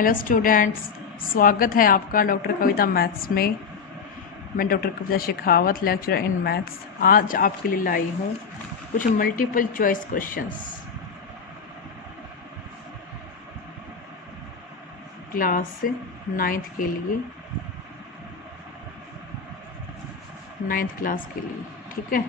Hello students, स्वागत है आपका डॉक्टर कविता मैथ्स में। मैं doctor Kavita Shekhawat, lecturer in maths. आज आपके लिए लाई हूँ कुछ multiple choice questions class 9th के लिए, 9th क्लास के लिए। ठीक है,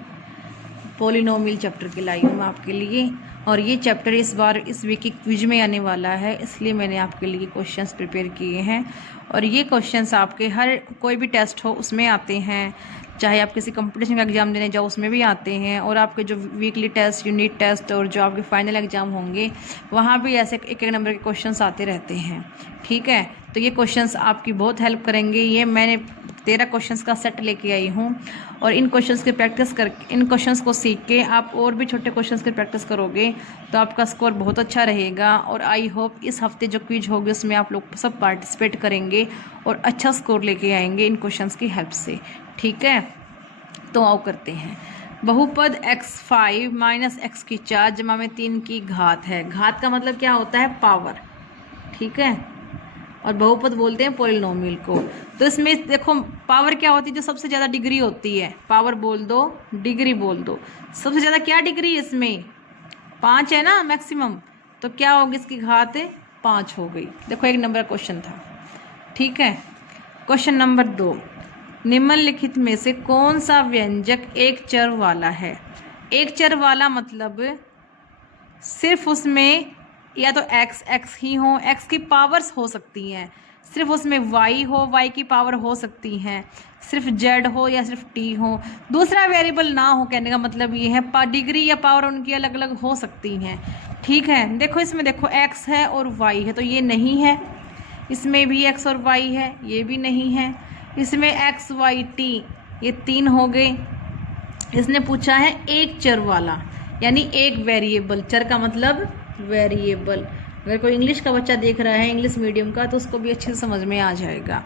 पॉलिनोमियल चैप्टर के लाई हूँ मैं आपके लिए। और ये चैप्टर इस बार इस वीक की क्विज में आने वाला है, इसलिए मैंने आपके लिए क्वेश्चंस प्रिपेयर किए हैं। और ये क्वेश्चंस आपके हर कोई भी टेस्ट हो उसमें आते हैं, चाहे आप किसी कंपटीशन का एग्ज़ाम देने जाओ उसमें भी आते हैं, और आपके जो वीकली टेस्ट, यूनिट टेस्ट और जो आपके फाइनल एग्ज़ाम होंगे वहाँ भी ऐसे एक एक नंबर के क्वेश्चंस आते रहते हैं। ठीक है, तो ये क्वेश्चंस आपकी बहुत हेल्प करेंगे। ये मैंने 13 क्वेश्चंस का सेट लेके आई हूँ, और इन क्वेश्चंस की प्रैक्टिस कर, इन क्वेश्चंस को सीख के आप और भी छोटे क्वेश्चंस की प्रैक्टिस करोगे तो आपका स्कोर बहुत अच्छा रहेगा। और आई होप इस हफ्ते जो क्विज होगी उसमें आप लोग सब पार्टिसिपेट करेंगे और अच्छा स्कोर लेके आएंगे इन क्वेश्चंस की हेल्प से। ठीक है, तो आओ करते हैं। बहुपद x5 माइनस x की 4 जमा में 3 की घात है। घात का मतलब क्या होता है? पावर। ठीक है, और बहुपद बोलते हैं पॉलिनोमियल को। तो इसमें देखो पावर क्या होती है? जो सबसे ज़्यादा डिग्री होती है। पावर बोल दो, डिग्री बोल दो। सबसे ज़्यादा क्या डिग्री है इसमें? 5 है ना मैक्सिमम, तो क्या होगी इसकी घात? 5 हो गई। देखो एक नंबर क्वेश्चन था। ठीक है, क्वेश्चन नंबर 2, निम्नलिखित में से कौन सा व्यंजक एक चर वाला है? एक चर वाला मतलब सिर्फ उसमें या तो x ही हो, x की पावर्स हो सकती हैं, सिर्फ उसमें y हो, y की पावर हो सकती हैं, सिर्फ z हो या सिर्फ t हो, दूसरा वेरिएबल ना हो। कहने का मतलब ये है डिग्री या पावर उनकी अलग अलग हो सकती हैं। ठीक है, देखो इसमें देखो x है और y है, तो ये नहीं है। इसमें भी x और y है, ये भी नहीं है। इसमें x y t, ये 3 हो गए। इसने पूछा है एक चर वाला, यानी एक वेरिएबल। चर का मतलब वेरिएबल। अगर कोई इंग्लिश का बच्चा देख रहा है, इंग्लिश मीडियम का, तो उसको भी अच्छे से समझ में आ जाएगा।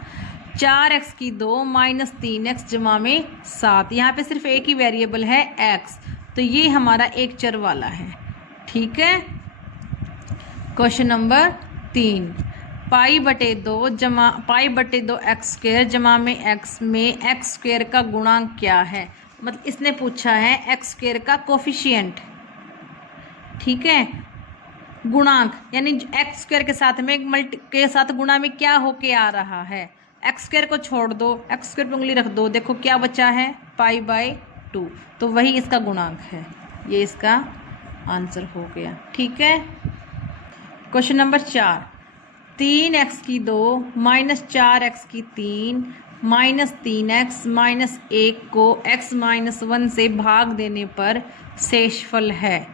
4x की 2 माइनस 3x जमा में 7। यहाँ पे सिर्फ एक ही वेरिएबल है x, तो ये हमारा एक चर वाला है। ठीक है, क्वेश्चन नंबर 3, पाई बटे 2 एक्स स्क्वायर जमा में x में एक्स स्क्वायर का गुणांक क्या है? मतलब इसने पूछा है एक्स स्क्वायर का कोफिशिएंट। ठीक है, गुणांक यानी एक्स स्क्वायर के साथ में एक के साथ गुणा में क्या होके आ रहा है? एक्स स्क्वायर को छोड़ दो, एक्स स्क्वायर पे उंगली रख दो, देखो क्या बचा है? π/2, तो वही इसका गुणांक है। ये इसका आंसर हो गया। ठीक है, क्वेश्चन नंबर 4, 3x की 2 माइनस 4x की 3 माइनस 3x माइनस 1 को x माइनस 1 से भाग देने पर शेषफल है।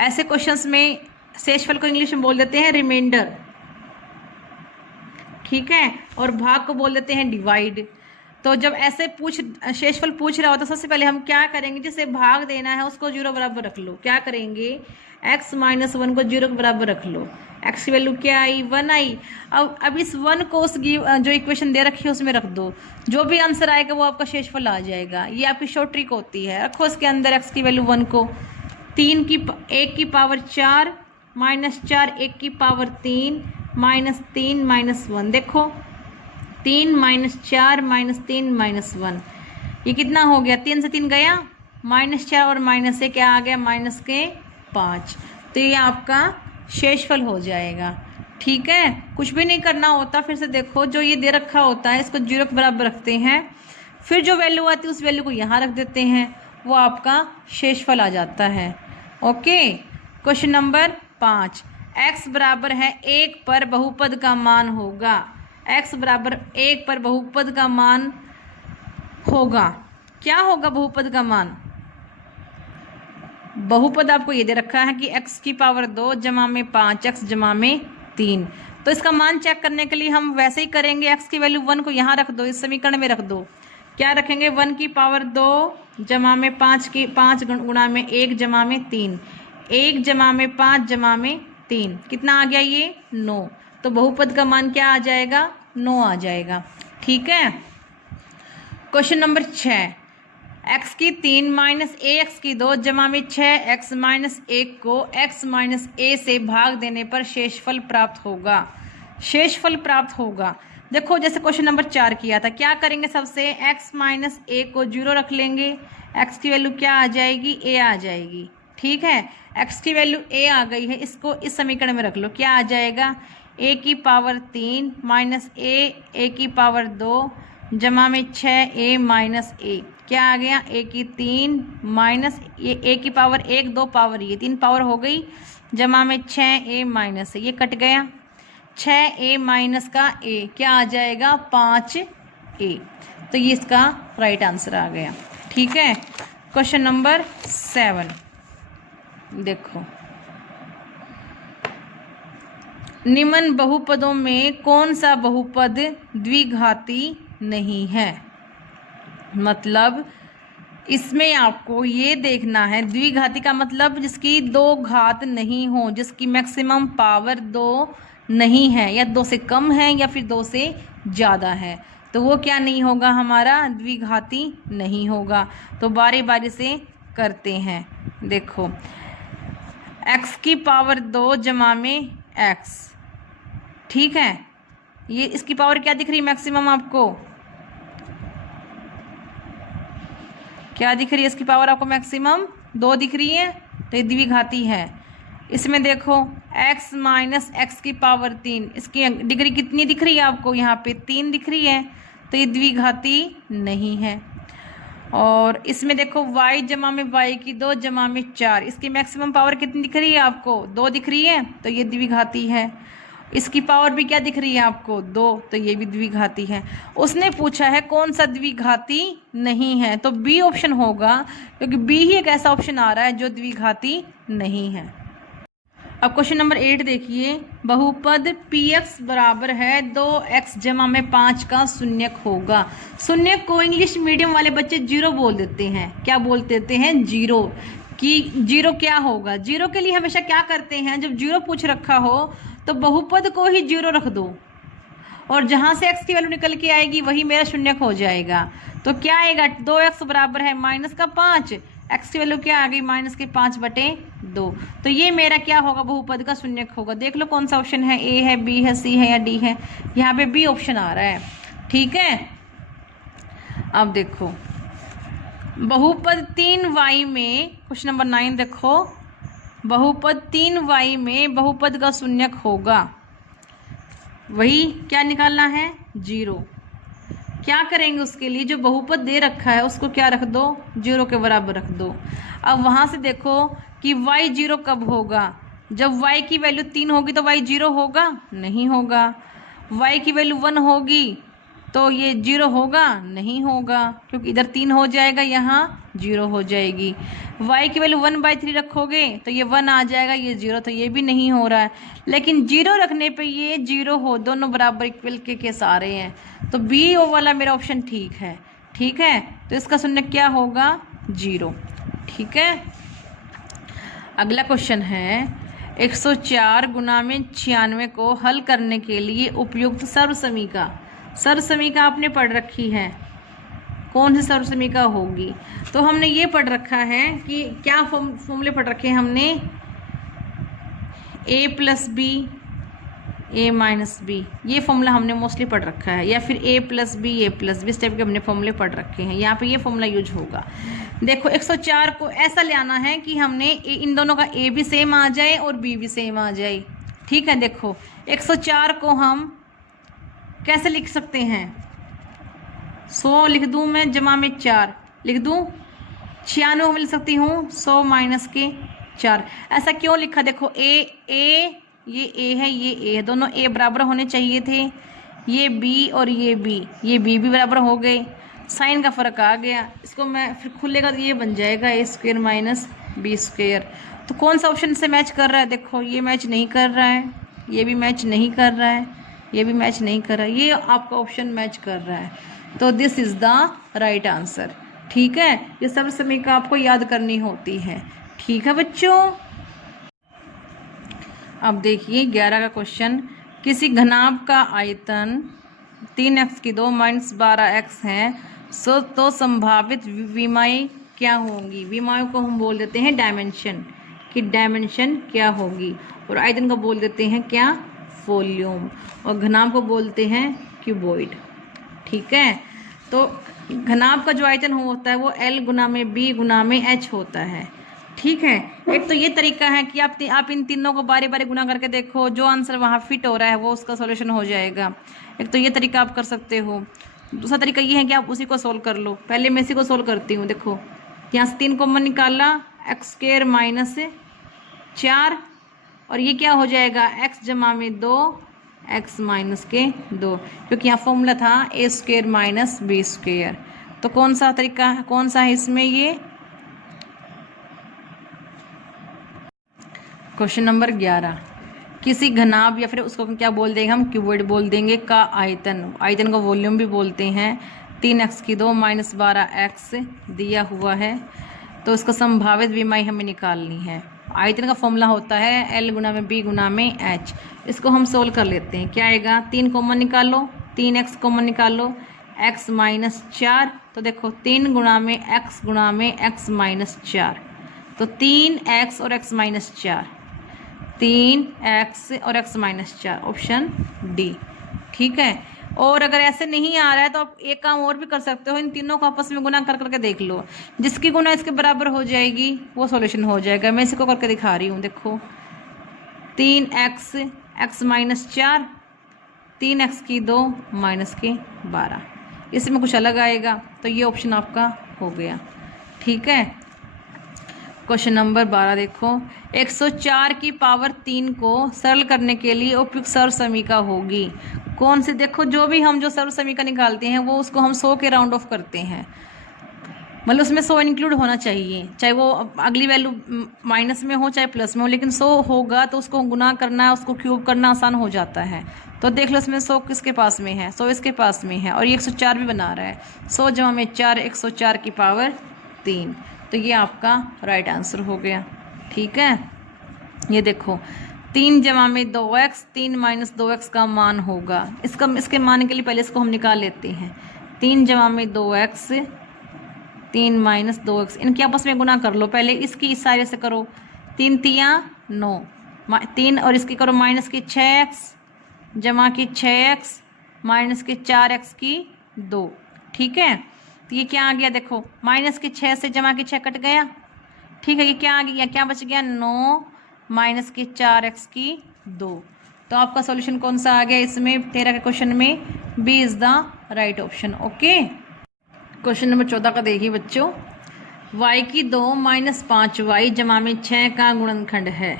ऐसे क्वेश्चंस में शेषफल को इंग्लिश में बोल देते हैं रिमाइंडर। ठीक है, और भाग को बोल देते हैं डिवाइड। तो जब ऐसे शेषफल पूछ रहा हो तो सबसे पहले हम क्या करेंगे? जिसे भाग देना है उसको 0 बराबर रख लो। क्या करेंगे? x माइनस 1 को 0 के बराबर रख लो। x की वैल्यू क्या आई? 1 आई। अब इस 1 को उस जो इक्वेशन दे रखी है उसमें रख दो, जो भी आंसर आएगा वो आपका शेषफल आ जाएगा। ये आपकी शॉर्ट ट्रिक होती है। रखो इसके अंदर x की वैल्यू 1 को, 1 की पावर 4 माइनस 4 1 की पावर 3 माइनस 3 माइनस 1। देखो 3 माइनस 4 माइनस 3 माइनस 1, ये कितना हो गया? 3 से 3 गया, माइनस 4 और माइनस से क्या आ गया? माइनस के 5। तो ये आपका शेषफल हो जाएगा। ठीक है, कुछ भी नहीं करना होता। फिर से देखो, जो ये दे रखा होता है इसको 0 के बराबर रखते हैं, फिर जो वैल्यू आती है उस वैल्यू को यहाँ रख देते हैं, वो आपका शेषफल आ जाता है। ओके, क्वेश्चन नंबर 5, x बराबर है 1 पर बहुपद का मान होगा। x बराबर 1 पर बहुपद का मान होगा। क्या होगा बहुपद का मान? बहुपद आपको ये दे रखा है कि x की पावर 2 जमा में 5x जमा में 3। तो इसका मान चेक करने के लिए हम वैसे ही करेंगे। x की वैल्यू 1 को यहाँ रख दो, इस समीकरण में रख दो। क्या रखेंगे? 1 की पावर 2 जमा में 5 गुणा में 1 जमा में 3, 1 जमा में 5 जमा में 3, कितना आ गया? ये 9। तो बहुपद का मान क्या आ जाएगा? 9 आ जाएगा। ठीक है, क्वेश्चन नंबर 6, x की 3 माइनस ax की 2 जमा में 6x माइनस 1 को x माइनस a से भाग देने पर शेषफल प्राप्त होगा। शेषफल प्राप्त होगा। देखो जैसे क्वेश्चन नंबर 4 किया था, क्या करेंगे, सबसे x माइनस ए को 0 रख लेंगे, x की वैल्यू क्या आ जाएगी, a आ जाएगी। ठीक है, x की वैल्यू a आ गई है, इसको इस समीकरण में रख लो, क्या आ जाएगा, a की पावर 3 माइनस a की पावर 2 जमा में 6a माइनस a, क्या आ गया, a की 3 माइनस ये a की पावर 1 2 पावर ये 3 पावर हो गई, जमा में 6a माइनस ये कट गया, 6a माइनस का a क्या आ जाएगा, 5a। तो ये इसका राइट आंसर आ गया। ठीक है, क्वेश्चन नंबर 7 देखो, निम्न बहुपदों में कौन सा बहुपद द्विघाती नहीं है। मतलब इसमें आपको ये देखना है, द्विघाती का मतलब जिसकी 2 घात नहीं हो, जिसकी मैक्सिमम पावर 2 नहीं है, या 2 से कम है या फिर 2 से ज़्यादा है, तो वो क्या नहीं होगा, हमारा द्विघाती नहीं होगा। तो बारी बारी से करते हैं। देखो x की पावर 2 जमा में x, ठीक है, ये इसकी पावर क्या दिख रही है, मैक्सिमम आपको क्या दिख रही है, इसकी पावर आपको मैक्सिमम 2 दिख रही है, तो ये द्विघाती है। इसमें देखो x माइनस एक्स की पावर 3, इसकी डिग्री कितनी दिख रही है आपको, यहाँ पे 3 दिख रही है, तो ये द्विघाती नहीं है। और इसमें देखो y जमा में y की 2 जमा में 4, इसकी मैक्सिमम पावर कितनी दिख रही है आपको, 2 दिख रही है, तो ये द्विघाती है। इसकी पावर भी क्या दिख रही है आपको, 2, तो ये भी द्विघाती है। उसने पूछा है कौन सा द्विघाती नहीं है, तो बी ऑप्शन होगा, क्योंकि बी ही एक ऐसा ऑप्शन आ रहा है जो द्विघाती नहीं है। अब क्वेश्चन नंबर 8 देखिए, बहुपद px बराबर है 2x जमा में 5 का शून्यक होगा। शून्यक को इंग्लिश मीडियम वाले बच्चे 0 बोल देते हैं, क्या बोल देते हैं, 0, कि 0 क्या होगा। 0 के लिए हमेशा क्या करते हैं, जब 0 पूछ रखा हो तो बहुपद को ही 0 रख दो, और जहाँ से x की वैल्यू निकल के आएगी वही मेरा शून्यक हो जाएगा। तो क्या आएगा, 2x बराबर है माइनस का 5, x की वैल्यू क्या आ गई, माइनस के 5/2, तो ये मेरा क्या होगा, बहुपद का शून्यक होगा। देख लो कौन सा ऑप्शन है, ए है, बी है, सी है या डी है, यहाँ पे बी ऑप्शन आ रहा है। ठीक है, अब देखो बहुपद 3y में, क्वेश्चन नंबर 9 देखो, बहुपद 3y में बहुपद का शून्यक होगा, वही क्या निकालना है, 0। क्या करेंगे उसके लिए, जो बहुपद दे रखा है उसको क्या रख दो, 0 के बराबर रख दो। अब वहाँ से देखो कि y 0 कब होगा, जब y की वैल्यू 3 होगी तो y 0 होगा, नहीं होगा। y की वैल्यू 1 होगी तो ये 0 होगा, नहीं होगा, क्योंकि इधर 3 हो जाएगा, यहाँ 0 हो जाएगी। y की वैल्यू 1/3 रखोगे तो ये 1 आ जाएगा, ये 0, तो ये भी नहीं हो रहा है। लेकिन 0 रखने पे ये 0 हो, दोनों बराबर इक्वल के सारे हैं, तो बी ओ वाला मेरा ऑप्शन ठीक है। ठीक है, तो इसका शून्य क्या होगा, 0। ठीक है, अगला क्वेश्चन है, 104 गुना में 96 को हल करने के लिए उपयुक्त सर्वसमीका। सर्वसमीका आपने पढ़ रखी है, कौन सी सर्वसमीका होगी, तो हमने ये पढ़ रखा है कि क्या फॉर्मूले पढ़ रखे हैं हमने, a plus B, a minus B, ये फॉर्मूला हमने मोस्टली पढ़ रखा है, या फिर a plus B, a plus B, इस टाइप के हमने फॉर्मूले पढ़ रखे हैं। यहाँ पे ये फॉर्मूला यूज होगा। देखो 104 को ऐसा ले आना है कि हमने इन दोनों का a भी सेम आ जाए और b भी सेम आ जाए। ठीक है, देखो 104 को हम कैसे लिख सकते हैं, 100 लिख दूँ मैं, जमा में 4 लिख दूँ, 96 में लिख सकती हूँ 100 माइनस के 4। ऐसा क्यों लिखा, देखो ये a है, ये a है, दोनों a बराबर होने चाहिए थे, ये b और ये b भी बराबर हो गए, साइन का फ़र्क आ गया, इसको मैं फिर खुलेगा तो ये बन जाएगा a² माइनस b²। तो कौन सा ऑप्शन से मैच कर रहा है, देखो ये मैच नहीं कर रहा है, ये भी मैच नहीं कर रहा है, ये भी मैच नहीं कर रहा है, ये आपका ऑप्शन मैच कर रहा है, तो this is the right answer. ठीक है, ये सर्वसमीका आपको याद करनी होती है। ठीक है बच्चों, अब देखिए 11 का क्वेश्चन, किसी घनाभ का आयतन 3x की 2 माइनस 12x है, तो संभावित विमाएँ क्या होंगी। विमाओं को हम बोल देते हैं डायमेंशन, कि डायमेंशन क्या होगी, और आयतन को बोल देते हैं क्या, वॉल्यूम, और घनाभ को बोलते हैं क्यूबॉइड। ठीक है, तो घनाभ का जो आयतन होता है वो L गुना में B गुना में H होता है। ठीक है, एक तो ये तरीका है कि आप इन तीनों को बारी बारी गुना करके देखो, जो आंसर वहाँ फिट हो रहा है वो उसका सॉल्यूशन हो जाएगा। एक तो ये तरीका आप कर सकते हो। दूसरा तरीका ये है कि आप उसी को सोल्व कर लो। पहले मैं इसी को सोल्व करती हूँ। देखो यहाँ से 3 कॉमन निकाला, x² माइनस 4, और ये क्या हो जाएगा x जमा में 2 x माइनस के 2, क्योंकि यहाँ फॉर्मूला था a² माइनस b²। तो कौन सा तरीका कौन सा है इसमें? ये क्वेश्चन नंबर 11, किसी घनाभ या फिर उसको क्या बोल देंगे हम? क्यूबॉइड बोल देंगे का आयतन को वॉल्यूम भी बोलते हैं। 3x की 2 माइनस 12x दिया हुआ है, तो इसका संभावित विमाई हमें निकालनी है। आयतन का फॉर्मूला होता है L गुना में B गुना में H। इसको हम सोल्व कर लेते हैं। क्या आएगा? 3 कॉमन निकालो, 3x कॉमन निकालो, x माइनस 4। तो देखो 3 गुना में x गुना में x माइनस 4, तो 3x और x माइनस 4, 3x और x माइनस 4, ऑप्शन डी। ठीक है, और अगर ऐसे नहीं आ रहा है तो आप एक काम और भी कर सकते हो, इन तीनों को आपस में गुना कर करके देख लो। जिसकी गुना इसके बराबर हो जाएगी वो सॉल्यूशन हो जाएगा। मैं इसी को करके दिखा रही हूँ। देखो 3x x माइनस 4, 3x की 2 माइनस के 12, इसमें कुछ अलग आएगा, तो ये ऑप्शन आपका हो गया। ठीक है, क्वेश्चन नंबर 12 देखो, 104 की पावर 3 को सरल करने के लिए उपयुक्त सर्व समीका होगी कौन सी? देखो जो सर्व समीका निकालते हैं वो उसको हम 100 के राउंड ऑफ करते हैं, मतलब उसमें 100 इंक्लूड होना चाहिए, चाहे वो अगली वैल्यू माइनस में हो चाहे प्लस में हो, लेकिन 100 होगा तो उसको गुना करना, उसको क्यूब करना आसान हो जाता है। तो देख लो इसमें 100 किसके पास में है? 100 इसके पास में है, और ये 104 भी बना रहा है। 100 जमा में 4, 104 की पावर 3, तो ये आपका राइट आंसर हो गया। ठीक है, ये देखो 3 जमा में 2x, 3 माइनस 2x का मान होगा। इसके मान के लिए पहले इसको हम निकाल लेते हैं। 3 जमा में 2x, 3 माइनस 2x, इनके आपस में गुना कर लो। पहले इसकी इस सारे से करो, 3 तियाँ 9, 3 और इसकी करो माइनस की 6x जमा की 6x माइनस की 4x की 2। ठीक है, तो ये क्या आ गया? देखो माइनस की 6 से जमा की 6 कट गया। ठीक है, ये क्या आ गया? क्या बच गया? 9 माइनस की 4x की 2। तो आपका सॉल्यूशन कौन सा आ गया इसमें? 13 के क्वेश्चन में B is the right option. Okay, question number 14 का देखिए बच्चों, y की 2 माइनस 5y जमा में 6 का गुणनखंड है।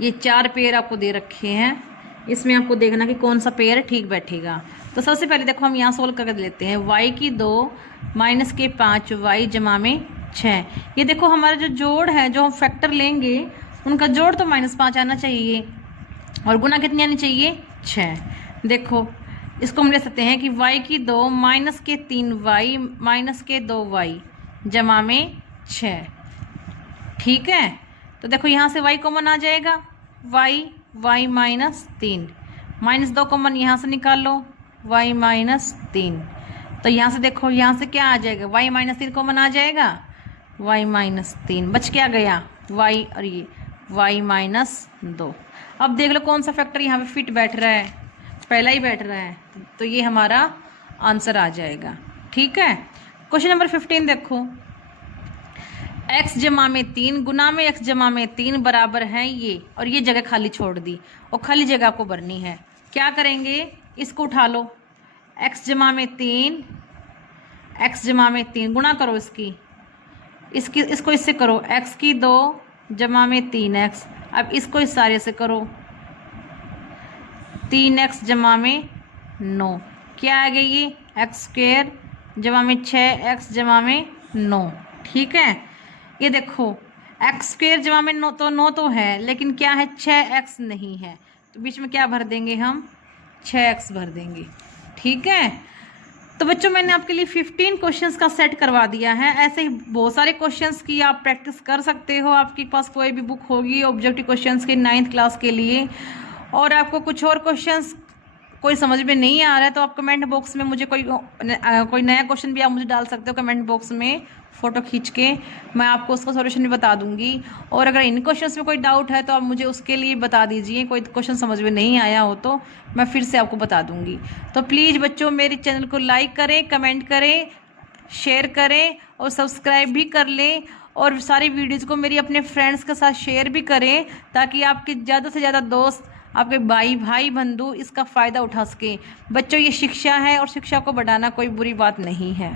ये 4 पेयर आपको दे रखे हैं, इसमें आपको देखना कि कौन सा पेयर ठीक बैठेगा। तो सबसे पहले देखो हम यहाँ सोल्व करके लेते हैं। y की 2 माइनस के 5y जमा में 6, ये देखो हमारा जो जोड़ है, जो हम फैक्टर लेंगे उनका जोड़ तो -5 आना चाहिए, और गुना कितनी आनी चाहिए? 6। देखो इसको हम ले सकते हैं कि y की 2 माइनस के 3y माइनस के 2y जमा में 6। ठीक है, तो देखो यहाँ से y कॉमन आ जाएगा, y माइनस 3, माइनस 2 कॉमन यहाँ से निकाल लो, y माइनस 3। तो यहाँ से देखो, यहाँ से क्या आ जाएगा? y माइनस 3 कॉमन आ जाएगा, y माइनस 3 बच क्या गया? y और ये y माइनस 2। अब देख लो कौन सा फैक्टर यहाँ पे फिट बैठ रहा है? पहला ही बैठ रहा है, तो ये हमारा आंसर आ जाएगा। ठीक है, क्वेश्चन नंबर 15 देखो, x जमा में 3 गुना में x जमा में 3 बराबर है ये, और ये जगह खाली छोड़ दी, और खाली जगह आपको भरनी है। क्या करेंगे? इसको उठा लो, x जमा में 3 गुना करो इसको इससे करो, x की 2 जमा में 3x। अब इसको इस सारे से करो, 3x जमा में 9, क्या आ गई? ये x² जमा में 6x जमा में 9। ठीक है, ये देखो x² जमा में 9 तो है, लेकिन क्या है? 6x नहीं है, तो बीच में क्या भर देंगे हम? 6x भर देंगे। ठीक है, तो बच्चों मैंने आपके लिए 15 क्वेश्चंस का सेट करवा दिया है। ऐसे ही बहुत सारे क्वेश्चंस की आप प्रैक्टिस कर सकते हो। आपके पास कोई भी बुक होगी ऑब्जेक्टिव क्वेश्चंस के 9th क्लास के लिए, और आपको कुछ और क्वेश्चंस कोई समझ में नहीं आ रहा है तो आप कमेंट बॉक्स में मुझे कोई नया क्वेश्चन भी आप मुझे डाल सकते हो कमेंट बॉक्स में, फ़ोटो खींच के मैं आपको उसका सॉल्यूशन भी बता दूंगी। और अगर इन क्वेश्चंस में कोई डाउट है तो आप मुझे उसके लिए बता दीजिए, कोई क्वेश्चन समझ में नहीं आया हो तो मैं फिर से आपको बता दूंगी। तो प्लीज़ बच्चों मेरे चैनल को लाइक करें, कमेंट करें, शेयर करें और सब्सक्राइब भी कर लें, और सारी वीडियोज़ को मेरी अपने फ्रेंड्स के साथ शेयर भी करें ताकि आपके ज़्यादा से ज़्यादा दोस्त, आपके भाई बंधु इसका फ़ायदा उठा सकें। बच्चों ये शिक्षा है और शिक्षा को बढ़ाना कोई बुरी बात नहीं है।